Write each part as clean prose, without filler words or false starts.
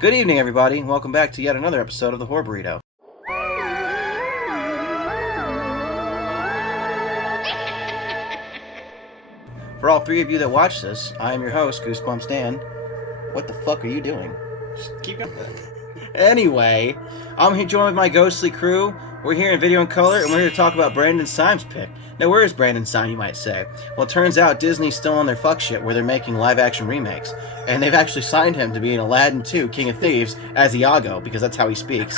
Good evening, everybody. Welcome back to yet another episode of the Horror Burrito. For all three of you that watch this, I am your host, Goosebumps Dan. What the fuck are you doing? Just keep going. Anyway, I'm here joined with my ghostly crew. We're here in Video in Color, and we're here to talk about Brandon Sime's pick. Now, where is Brandon Sime, you might say? Well, it turns out Disney's still on their fuck shit where they're making live-action remakes. And they've actually signed him to be in Aladdin 2, King of Thieves, as Iago, because that's how he speaks.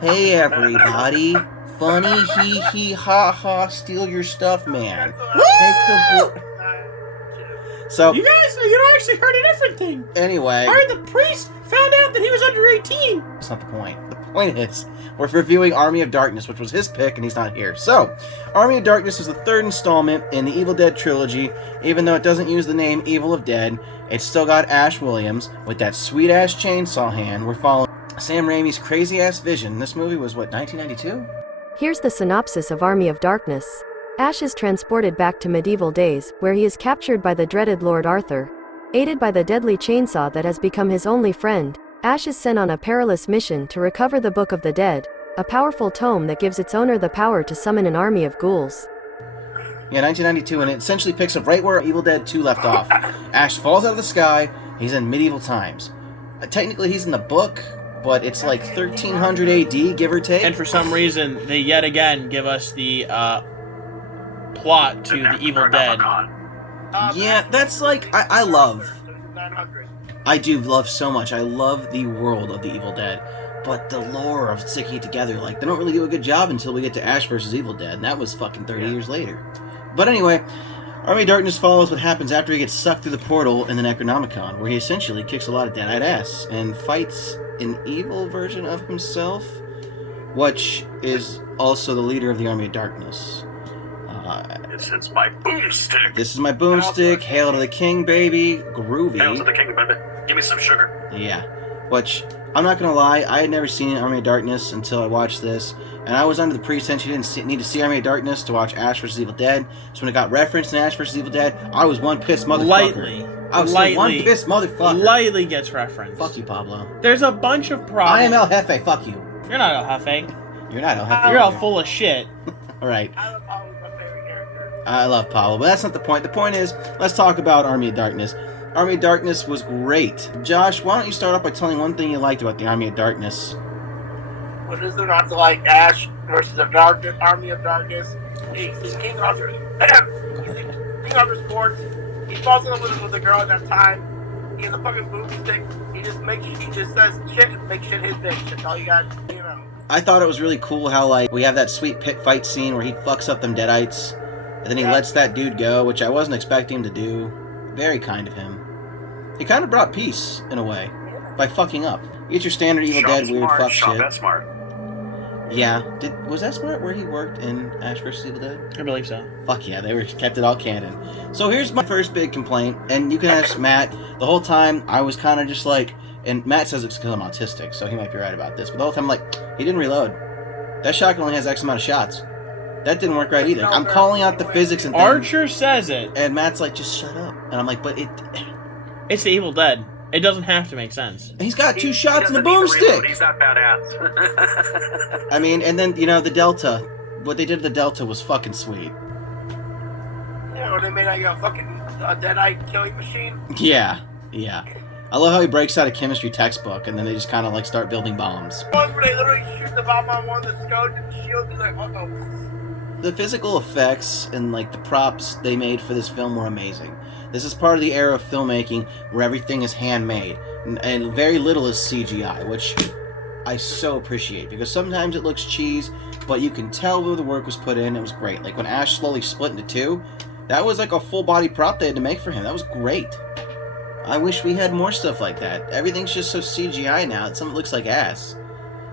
Hey, everybody. Funny, hee hee, ha ha, steal your stuff, man. Take the... So, You don't actually heard a different thing. Anyway... I heard the priest found out that he was under 18. That's not the point. The point is, we're reviewing Army of Darkness, which was his pick, and he's not here. So, Army of Darkness is the third installment in the Evil Dead trilogy. Even though it doesn't use the name Evil of Dead, it's still got Ash Williams with that sweet-ass chainsaw hand. We're following Sam Raimi's crazy-ass vision. This movie was, 1992? Here's the synopsis of Army of Darkness. Ash is transported back to medieval days, where he is captured by the dreaded Lord Arthur. Aided by the deadly chainsaw that has become his only friend, Ash is sent on a perilous mission to recover the Book of the Dead, a powerful tome that gives its owner the power to summon an army of ghouls. Yeah, 1992, and it essentially picks up right where Evil Dead 2 left off. Ash falls out of the sky, he's in medieval times. Technically, he's in the book, but it's like 1300 AD, give or take. And for some reason, they yet again give us the plot to the Evil Dead. Yeah, that's like, I love. I do love so much. I love the world of the Evil Dead. But the lore of sticking it together, like, they don't really do a good job until we get to Ash vs. Evil Dead, and that was fucking 30 years later. But anyway, Army of Darkness follows what happens after he gets sucked through the portal in the Necronomicon, where he essentially kicks a lot of dead-eyed ass, and fights an evil version of himself, which is also the leader of the Army of Darkness. This is my boomstick. This is my boomstick. Hail to the king, baby. Groovy. Hail to the king, baby. Give me some sugar. Yeah. Which, I'm not gonna lie, I had never seen Army of Darkness until I watched this, and I was under the pretense you didn't need to see Army of Darkness to watch Ash vs. Evil Dead. So when it got referenced in Ash vs. Evil Dead, I was one pissed motherfucker. I was one pissed motherfucker. Lightly gets referenced. Fuck you, Pablo. There's a bunch of problems. I am El Jefe. Fuck you. You're not El Jefe. You're not El Jefe. You're all full of shit. All right. I love Pablo, but that's not the point. The point is, let's talk about Army of Darkness. Army of Darkness was great. Josh, why don't you start off by telling one thing you liked about the Army of Darkness? What is there not to like? Ash versus the Army of Darkness. He's King Arthur. He's King Arthur's court. He falls in love with a girl at that time. He has a fucking boomstick. He just says shit, make shit his bitch. That's all you got, you know. I thought it was really cool how, like, we have that sweet pit fight scene where he fucks up them Deadites, and then he lets that dude go, which I wasn't expecting him to do. Very kind of him. He kind of brought peace, in a way, by fucking up. It's your standard Evil Dead weird fuck shit. That's smart. Yeah. Was that smart where he worked in Ash vs. Evil Dead? I believe so. Fuck yeah, they kept it all canon. So here's my first big complaint, and you can ask Matt. The whole time, I was kind of just like, and Matt says it's because I'm autistic, so he might be right about this, but the whole time I'm like, he didn't reload. That shotgun only has X amount of shots. That didn't work right either. I'm calling out the physics and things. Archer says it. And Matt's like, just shut up. And I'm like, but it's the Evil Dead. It doesn't have to make sense. He's got two shots in the boomstick. He's not badass. I mean, and then, the Delta. What they did to the Delta was fucking sweet. Yeah, when they made like a fucking deadite killing machine. Yeah. I love how he breaks out a chemistry textbook, and then they just kind of, like, start building bombs. One where they literally shoot the bomb on one of the scope and the shield is like, uh-oh. The physical effects and, like, the props they made for this film were amazing. This is part of the era of filmmaking where everything is handmade, and very little is CGI, which I so appreciate, because sometimes it looks cheese, but you can tell where the work was put in. It was great. Like, when Ash slowly split into two, that was like a full-body prop they had to make for him. That was great. I wish we had more stuff like that. Everything's just so CGI now that some of it looks like ass.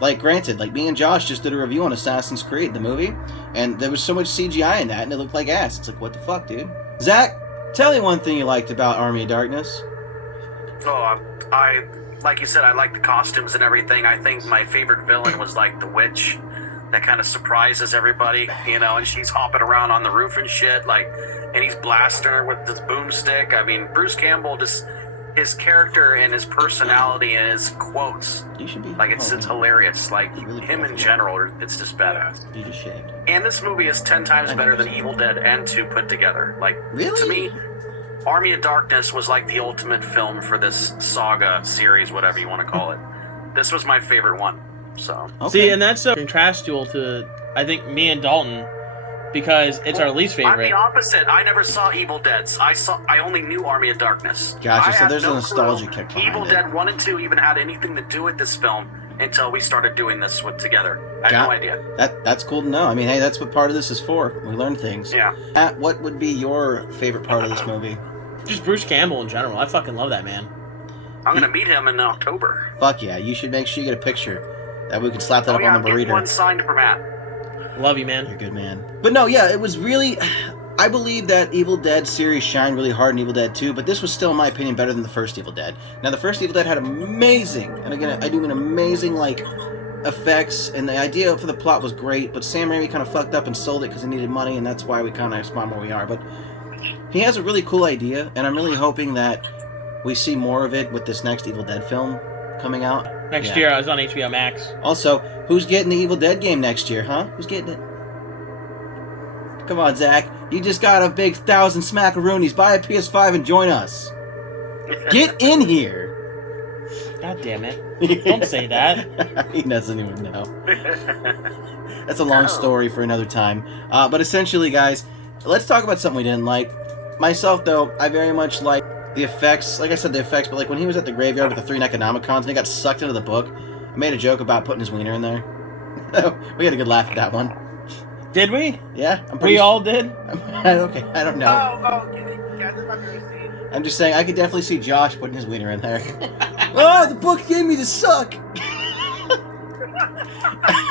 Like, granted, like, me and Josh just did a review on Assassin's Creed, the movie, and there was so much CGI in that, and it looked like ass. It's like, what the fuck, dude? Zach, tell me one thing you liked about Army of Darkness. Oh, like you said, I like the costumes and everything. I think my favorite villain was, like, the witch that kind of surprises everybody, and she's hopping around on the roof and shit, like, and he's blasting her with this boomstick. I mean, Bruce Campbell just his character and his personality and his quotes. You should be. Like, it's hilarious. Like, really him in careful. general, it's just badass. You just shaved. And this movie is 10 times better than Evil Dead and 2 put together. Like, Really? to me, Army of Darkness was like the ultimate film for this saga series, whatever you want to call it. This was my favorite one. So Okay. See, and that's a contrastual to, I think, me and Dalton, because it's our least I'm favorite. the opposite. I never saw Evil Deads. I only knew Army of Darkness. Gotcha, I so had there's a no nostalgia clue kick behind Evil it. Dead 1 and 2 even had anything to do with this film until we started doing this together. I had Got- no idea. That's cool to know. I mean, hey, that's what part of this is for. We learn things. Yeah. Matt, what would be your favorite part of this movie? Just Bruce Campbell in general. I fucking love that man. I'm gonna meet him in October. Fuck yeah, you should make sure you get a picture. That we can slap that Oh up yeah, on the get burrito. one signed for Matt. Love you, man. You're a good man. But no, yeah, it was really... I believe that Evil Dead series shined really hard in Evil Dead 2, but this was still, in my opinion, better than the first Evil Dead. Now, the first Evil Dead had amazing, and again, I do mean amazing, like, effects, and the idea for the plot was great, but Sam Raimi kind of fucked up and sold it because he needed money, and that's why we kind of spawned where we are. But he has a really cool idea, and I'm really hoping that we see more of it with this next Evil Dead film coming out. Next Yeah. year, I was on HBO Max. Also, who's getting the Evil Dead game next year, huh? Who's getting it? Come on, Zach. You just got a big 1,000 smackaroonies. Buy a PS5 and join us. Get in here. God damn it. Don't say that. He doesn't even know. That's a long story for another time. But essentially, guys, let's talk about something we didn't like. Myself, though, I very much like the effects. Like I said, the effects, but like when he was at the graveyard with the 3 Necronomicons and he got sucked into the book, I made a joke about putting his wiener in there. We had a good laugh at that one. Did we? Yeah, I'm pretty We all did? Okay, I don't know. Oh, yeah, that's not very scene. I'm just saying, I could definitely see Josh putting his wiener in there. Oh, the book gave me the suck!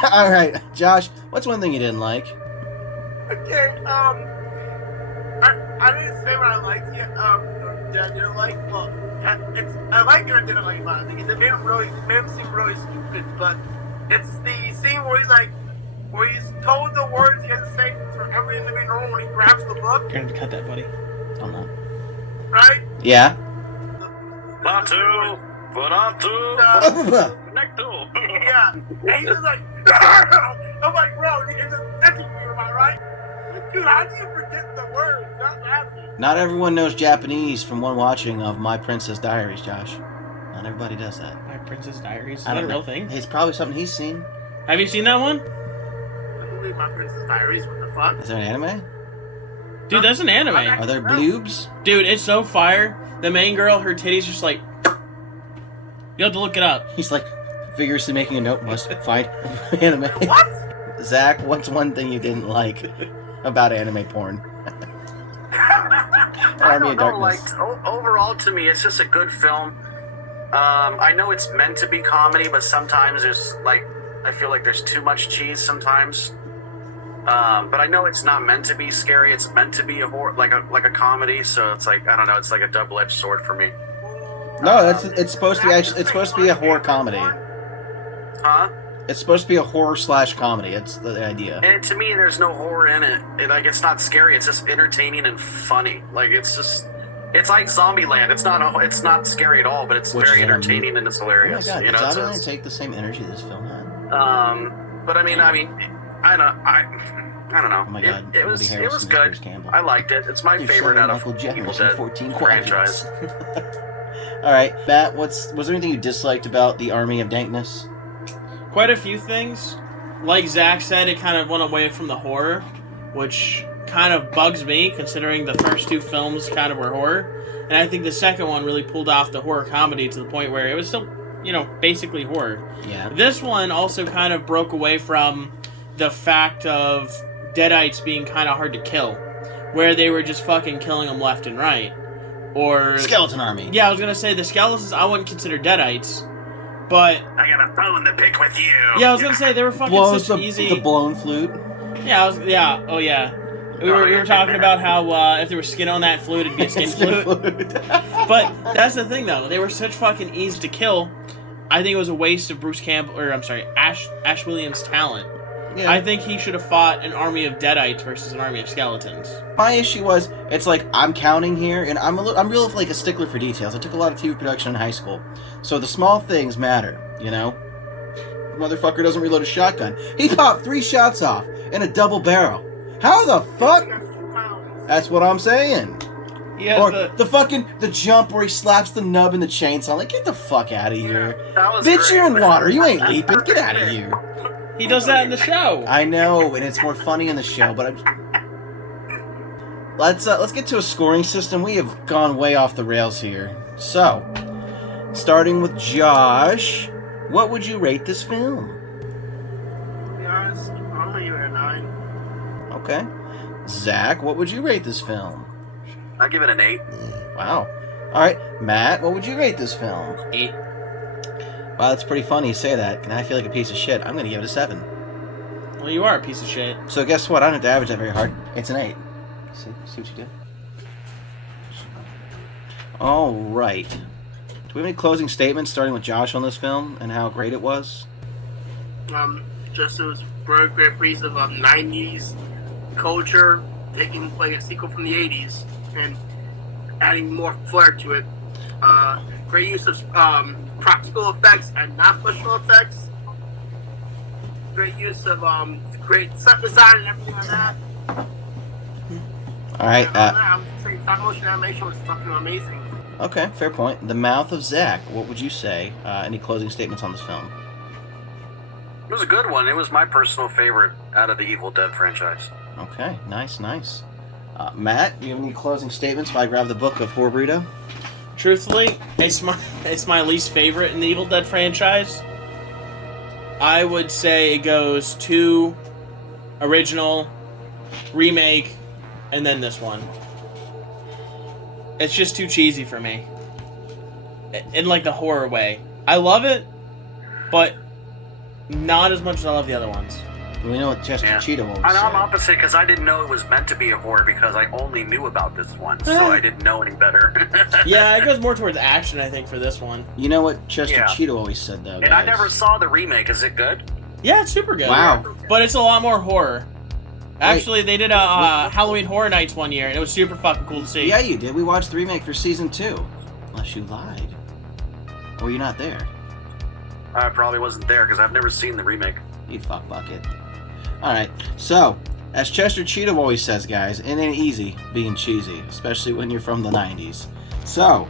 Alright, Josh, what's one thing you didn't like? Okay, I didn't say what I liked yet, or that I didn't like. Well, I liked it or didn't like about it because it made him seem really stupid, but it's the scene where he's told the words he has to say for every individual room when he grabs the book, You're gonna cut that, buddy. Oh no. right? Yeah? Batu, Baratu, Necto. Yeah, and he's just like, I'm like, bro, it's just touching me, am I right? Dude, how do you forget the words? Not laughing. Not everyone knows Japanese from one watching of My Princess Diaries, Josh. Not everybody does that. My Princess Diaries. Is I that a don't real know. thing? It's probably something he's seen. Have you seen that one? The movie My Princess Diaries, what the fuck? Is there an anime? Dude, that's an anime. Are there bloobs? Dude, it's so fire. The main girl, her titties just like... You have to look it up. He's like vigorously making a note, must find anime. What? Zach, what's one thing you didn't like about anime porn? I Army of don't know, like, Darkness. overall to me, it's just a good film. I know it's meant to be comedy, but sometimes there's, like, I feel like there's too much cheese sometimes. But I know it's not meant to be scary, it's meant to be a horror, like a comedy, so it's like, I don't know, it's like a double-edged sword for me. No, it's supposed to be actually, it's supposed to be a horror comedy. Huh? It's supposed to be a horror / comedy. It's the idea. And to me, there's no horror in it. Like, it's not scary, it's just entertaining and funny. Like, it's just... It's like Zombieland. It's not scary at all, but it's Which very is entertaining and it's Oh my hilarious. god, you did know, so Zombieland it's- take the same energy this film had? but I mean, I don't know. Oh my god, It was Woody Harrelson good. as Bruce Campbell. I liked it. It's my You favorite saw out of Michael Jeffers Evil in Dead 14 franchise. Alright, Matt, was there anything you disliked about the Army of Dankness? Quite a few things. Like Zach said, it kind of went away from the horror, which kind of bugs me, considering the first 2 films kind of were horror. And I think the second one really pulled off the horror comedy to the point where it was still, basically horror. Yeah. This one also kind of broke away from the fact of Deadites being kind of hard to kill, where they were just fucking killing them left and right. Or... Skeleton Army. Yeah, I was gonna say, the skeletons I wouldn't consider Deadites, but... I got a bone to pick with you. Yeah, I was gonna say, they were fucking Blows such the, easy... the blown flute. Yeah, oh yeah. We were talking about how if there was skin on that flute, it'd be a skin flute. But that's the thing, though. They were such fucking easy to kill. I think it was a waste of Ash Williams' talent. Yeah. I think he should have fought an army of deadites versus an army of skeletons. My issue was, it's like, I'm counting here, and I'm real like a stickler for details. I took a lot of TV production in high school, so the small things matter, you know? The motherfucker doesn't reload a shotgun. He popped 3 shots off in a double barrel. How the fuck? That's what I'm saying. He has Or the jump where he slaps the nub in the chainsaw. Like, get the fuck out of here. That was Bitch, great. you're in water. You ain't leaping. Get out of here. He does that in the show. I know, and it's more funny in the show, but let's get to a scoring system. We have gone way off the rails here. So, starting with Josh, what would you rate this film? To be honest, I'm gonna give it a 9. Okay. Zach, what would you rate this film? I'll give it an 8. Wow. All right, Matt, what would you rate this film? 8. Wow, that's pretty funny you say that, and I feel like a piece of shit. I'm gonna give it a 7. Well, you are a piece of shit. So guess what? I don't have to average that very hard. It's an 8. See what you did? All right. Do we have any closing statements, starting with Josh on this film and how great it was? Just it was a very great piece of 90s culture, taking like a sequel from the 80s and adding more flair to it. Great use of practical effects and not special effects. Great use of great set design and everything like that. All right. I would say stop motion animation was fucking amazing. Okay, fair point. The Mouth of Zach. What would you say? Any closing statements on this film? It was a good one. It was my personal favorite out of the Evil Dead franchise. Okay, nice. Matt, do you have any closing statements while I grab the book of Horror Burrito? Truthfully, it's my least favorite in the Evil Dead franchise. I would say it goes 2, original, remake, and then this one. It's just too cheesy for me. In like the horror way. I love it, but not as much as I love the other ones. We know what Chester Cheetah always I'm said. opposite because I didn't know it was meant to be a horror because I only knew about this one, so I didn't know any better. Yeah, it goes more towards action, I think, for this one. You know what Chester Cheetah always said, though, guys? And I never saw the remake. Is it good? Yeah, it's super good. Wow. But it's a lot more horror. Actually, they did a Halloween Horror Nights one year, and it was super fucking cool to see. Yeah, you did. We watched the remake for season 2. Unless you lied. Or you're not there. I probably wasn't there because I've never seen the remake. You fuck bucket. Alright, so, as Chester Cheetah always says, guys, it ain't easy being cheesy, especially when you're from the 90s. So,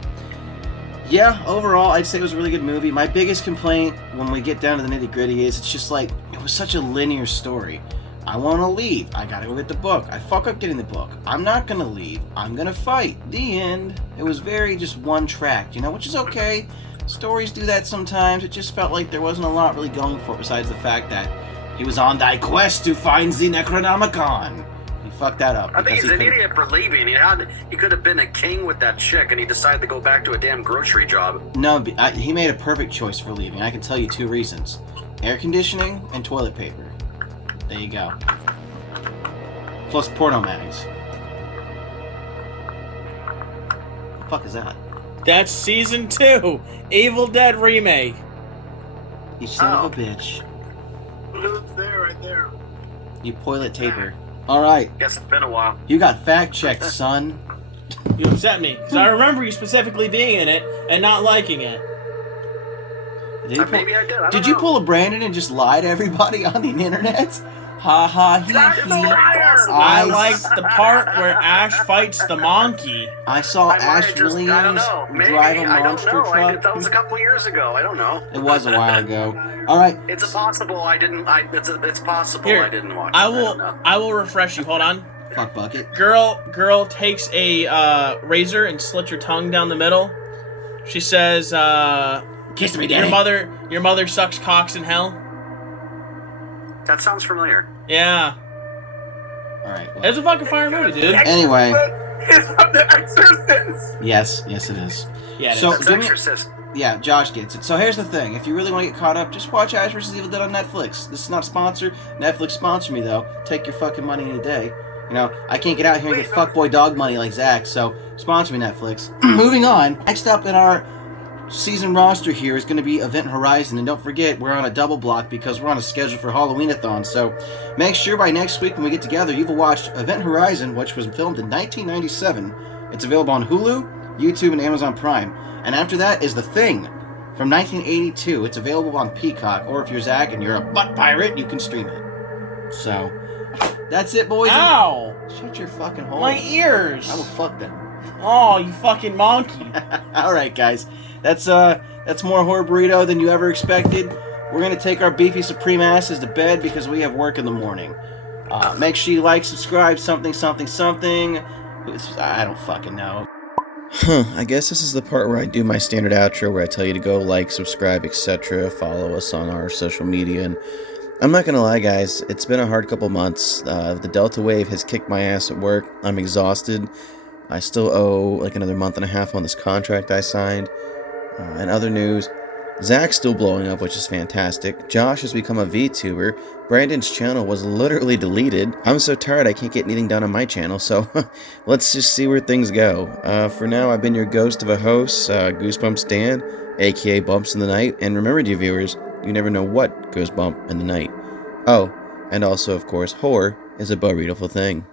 yeah, overall, I'd say it was a really good movie. My biggest complaint when we get down to the nitty-gritty is it's just like, it was such a linear story. I want to leave. I gotta go get the book. I fuck up getting the book. I'm not gonna leave. I'm gonna fight. The end. It was very just one track, you know, which is okay. Stories do that sometimes. It just felt like there wasn't a lot really going for it besides the fact that he was on thy quest to find the Necronomicon. He fucked that up. I think he's because an idiot for leaving. He could have been a king with that chick, and he decided to go back to a damn grocery job. No, he made a perfect choice for leaving. I can tell you 2 reasons. Air conditioning and toilet paper. There you go. Plus porno mags. The fuck is that? That's season 2, Evil Dead remake. You son of a bitch. It's there, right there. You toilet taper. Alright, Guess it's been a while. you got fact-checked, son. You upset me, because I remember you specifically being in it and not liking it. Maybe I did. I don't Did you know. pull a Brandon and just lie to everybody on the internet? Ha ha he That's a he. liar! I liked the part where Ash fights the monkey. I saw I might Ash have just, I don't Williams know. Maybe, drive a I don't monster know. truck. That was a couple years ago. I don't know. It was a while ago. Alright, It's possible I didn't. It's possible Here, I didn't watch. I it. will don't know. I will refresh you. Hold on. fuck bucket. Girl takes a razor and slits your tongue down the middle. She says, Kiss me, daddy. your mother sucks cocks in hell. That sounds familiar. Yeah. Alright, well. It's a fucking fire movie, dude. Anyway. It's from The Exorcist. Yes, it is. Yeah, it So- is. That's do me- Exorcist. Yeah, Josh gets it. So here's the thing. If you really want to get caught up, just watch Ash vs. Evil Dead on Netflix. This is not sponsored. Netflix sponsor me, though. Take your fucking money any day. You know, I can't get out here and get fuckboy dog money like Zach, so sponsor me, Netflix. Moving on. Next up in our season roster here is going to be Event Horizon, and don't forget, we're on a double block because we're on a schedule for Halloween-a-thon, so make sure by next week when we get together, you've watched Event Horizon, which was filmed in 1997. It's available on Hulu, YouTube, and Amazon Prime. And after that is The Thing from 1982. It's available on Peacock, or if you're Zach and you're a butt pirate, you can stream it. So, that's it, boys. Ow! Shut your fucking hole. My ears! I will fuck them. Oh, you fucking monkey. Alright, guys. That's more horror burrito than you ever expected. We're going to take our beefy supreme asses to bed because we have work in the morning. Make sure you like, subscribe, something. I don't fucking know. I guess this is the part where I do my standard outro where I tell you to go like, subscribe, etc. Follow us on our social media. And I'm not going to lie, guys. It's been a hard couple months. The Delta wave has kicked my ass at work. I'm exhausted. I still owe like another month and a half on this contract I signed. In other news, Zach's still blowing up, which is fantastic. Josh has become a VTuber. Brandon's channel was literally deleted. I'm so tired I can't get anything done on my channel, so let's just see where things go. For now, I've been your ghost of a host, Goosebumps Dan, aka Bumps in the Night. And remember, dear viewers, you never know what goes bump in the night. Oh, and also, of course, horror is a beautiful thing.